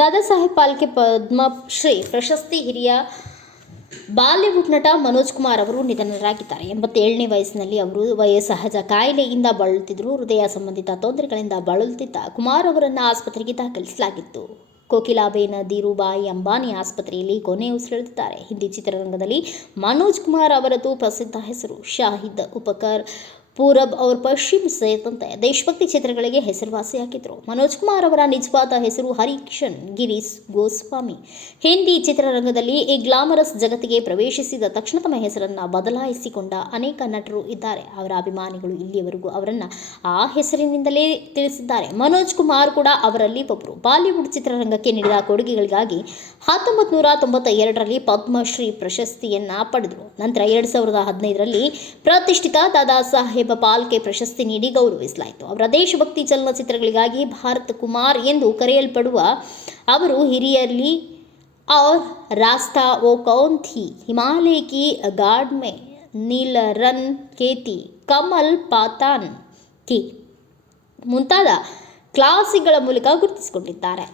ದಾದಾ ಸಾಹೇಬ್ ಫಾಲ್ಕೆ ಪದ್ಮಶ್ರೀ ಪ್ರಶಸ್ತಿ ಹಿರಿಯ ಬಾಲಿವುಡ್ ನಟ ಮನೋಜ್ ಕುಮಾರ್ ಅವರು ನಿಧನರಾಗಿದ್ದಾರೆ. 87ನೇ ವಯಸ್ಸಿನಲ್ಲಿ ಅವರು ವಯೋಸಹಜ ಕಾಯಿಲೆಯಿಂದ ಬಳಲುತ್ತಿದ್ದರು. ಹೃದಯ ಸಂಬಂಧಿತ ತೊಂದರೆಗಳಿಂದ ಬಳಲುತ್ತಿದ್ದ ಕುಮಾರ್ ಅವರನ್ನು ಆಸ್ಪತ್ರೆಗೆ ದಾಖಲಿಸಲಾಗಿತ್ತು. ಕೋಕಿಲಾಬೇನ್ ಧೀರುಭಾಯಿ ಅಂಬಾನಿ ಆಸ್ಪತ್ರೆಯಲ್ಲಿ ಕೊನೆ ಉಸಿರೆಳೆದಿದ್ದಾರೆ. ಹಿಂದಿ ಚಿತ್ರರಂಗದಲ್ಲಿ ಮನೋಜ್ ಕುಮಾರ್ ಅವರದ್ದು ಪ್ರಸಿದ್ಧ ಹೆಸರು. ಶಾಹಿದ್, ಉಪಕರ್, ಪೂರಬ್ और ಪಶ್ಚಿಮ ಸೇರಿದಂತೆ ದೇಶಭಕ್ತಿ ಚಿತ್ರಗಳಿಗೆ ಹೆಸರುವಾಸಿಯಾಗಿದ್ದರು. ಮನೋಜ್ ಕುಮಾರ್ ಅವರ ನಿಜವಾದ ಹೆಸರು ಹರಿಕಿಶನ್ ಗಿರೀಶ್ ಗೋಸ್ವಾಮಿ. ಹಿಂದಿ ಚಿತ್ರರಂಗದಲ್ಲಿ ಈ ಗ್ಲಾಮರಸ್ ಜಗತ್ತಿಗೆ ಪ್ರವೇಶಿಸಿದ ತಕ್ಷಣ ತಮ್ಮ ಹೆಸರನ್ನು ಬದಲಾಯಿಸಿಕೊಂಡ ಅನೇಕ ನಟರು ಇದ್ದಾರೆ. ಅವರ ಅಭಿಮಾನಿಗಳು ಇಲ್ಲಿಯವರೆಗೂ ಅವರನ್ನು ಆ ಹೆಸರಿನಿಂದಲೇ ತಿಳಿಸಿದ್ದಾರೆ. ಮನೋಜ್ ಕುಮಾರ್ ಕೂಡ ಅವರಲ್ಲಿ ಒಬ್ಬರು. ಬಾಲಿವುಡ್ ಚಿತ್ರರಂಗಕ್ಕೆ ನೀಡಿದ ಕೊಡುಗೆಗಳಿಗಾಗಿ 1992ರಲ್ಲಿ ಪದ್ಮಶ್ರೀ ಪ್ರಶಸ್ತಿಯನ್ನು ಪಡೆದರು. ನಂತರ 2015ರಲ್ಲಿ ಪ್ರತಿಷ್ಠಿತ ದಾದಾ ಸಾಹೇಬ್ ಫಾಲ್ಕೆ ಪ್ರಶಸ್ತಿ ನೀಡಿ ಗೌರವಿಸಲಾಯಿತು. ಅವರ ದೇಶಭಕ್ತಿ ಚಲನಚಿತ್ರಗಳಿಗಾಗಿ ಭಾರತ್ ಕುಮಾರ್ ಎಂದು ಕರೆಯಲ್ಪಡುವ ಅವರು ಹಿರಿಯರಲ್ಲಿ ಔರ್ ರಾಸ್ತಾ ವೋ ಕೌನ್ ಥಿ, ಹಿಮಾಲಯ ಕಿ ಗಾಡ್ ಮೇ, ನೀಲ್ ರನ್ ಕೇತಿ, ಕಮಲ್ ಪಾತಾನ್ ಕಿ ಮುಂತಾದ ಕ್ಲಾಸಿಕ್ಗಳ ಮೂಲಕ ಗುರುತಿಸಿಕೊಂಡಿದ್ದಾರೆ.